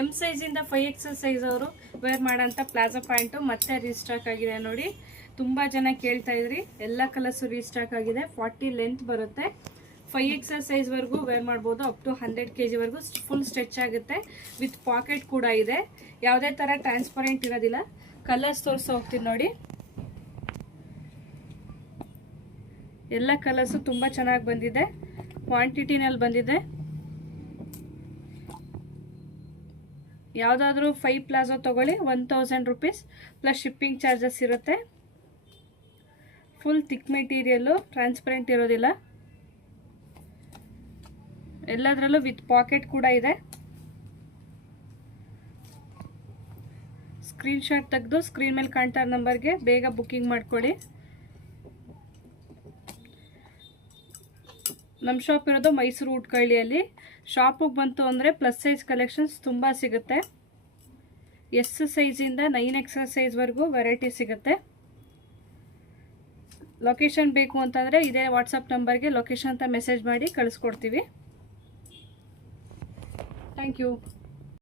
M ಸೈಜಿಂದ 5XL size ಅವರು wear ಮಾಡೋಂಥ plaza pant ಮತ್ತೆ ರೀಸ್ಟಾಕ್ ಆಗಿದೆ ನೋಡಿ. ತುಂಬ ಜನ ಕೇಳ್ತಾ ಇದ್ರಿ, ಎಲ್ಲ ಕಲರ್ಸು ರೀಸ್ಟಾಕ್ ಆಗಿದೆ. 40 ಲೆಂತ್ ಬರುತ್ತೆ. 5XL ಸೈಜ್ವರೆಗೂ ವೇರ್ ಮಾಡ್ಬೋದು. ಅಪ್ ಟು 100 kg ವರೆಗೂ ಫುಲ್ ಸ್ಟ್ರೆಚ್ ಆಗುತ್ತೆ. ವಿತ್ ಪಾಕೆಟ್ ಕೂಡ ಇದೆ. ಯಾವುದೇ ಥರ ಟ್ರಾನ್ಸ್ಪರೆಂಟ್ ಇರೋದಿಲ್ಲ. ಕಲರ್ಸ್ ತೋರಿಸಿ ಹೋಗ್ತೀನಿ ನೋಡಿ. ಎಲ್ಲ ಕಲರ್ಸು ತುಂಬ ಚೆನ್ನಾಗಿ ಬಂದಿದೆ. ಕ್ವಾಂಟಿಟಿನಲ್ಲಿ ಬಂದಿದೆ. ಯಾವುದಾದ್ರೂ 5 ಪ್ಲಾಜೋ ತೊಗೊಳ್ಳಿ 1000 ರುಪೀಸ್ ಪ್ಲಸ್ ಶಿಪ್ಪಿಂಗ್ ಚಾರ್ಜಸ್ ಇರುತ್ತೆ. ಫುಲ್ ಥಿಕ್ ಮೆಟೀರಿಯಲ್ಲು, ಟ್ರಾನ್ಸ್ಪರೆಂಟ್ ಇರೋದಿಲ್ಲ. ಎಲ್ಲದರಲ್ಲೂ ವಿತ್ ಪಾಕೆಟ್ ಕೂಡ ಇದೆ. ಸ್ಕ್ರೀನ್ಶಾಟ್ ತೆಗೆದು ಸ್ಕ್ರೀನ್ ಮೇಲೆ ಕಾಣ್ತಾ ಇರೋ ನಂಬರ್ಗೆ ಬೇಗ ಬುಕ್ಕಿಂಗ್ ಮಾಡ್ಕೊಳ್ಳಿ. ನಮ್ಮ ಶಾಪ್ ಇರೋದು ಮೈಸೂರು ಉಟ್ಕಳ್ಳಿಯಲ್ಲಿ. ಶಾಪಿಗೆ ಬಂತು ಅಂದರೆ ಪ್ಲಸ್ ಸೈಜ್ ಕಲೆಕ್ಷನ್ಸ್ ತುಂಬ ಸಿಗುತ್ತೆ. ಎಸ್ ಸೈಜಿಂದ 9XL ಸೈಜ್ವರೆಗೂ ವೆರೈಟಿ ಸಿಗುತ್ತೆ. ಲೊಕೇಶನ್ ಬೇಕು ಅಂತಂದರೆ ಇದೇ ವಾಟ್ಸಪ್ ನಂಬರ್ಗೆ ಲೊಕೇಶನ್ ಅಂತ ಮೆಸೇಜ್ ಮಾಡಿ ಕಳಿಸ್ಕೊಡ್ತೀವಿ. Thank you.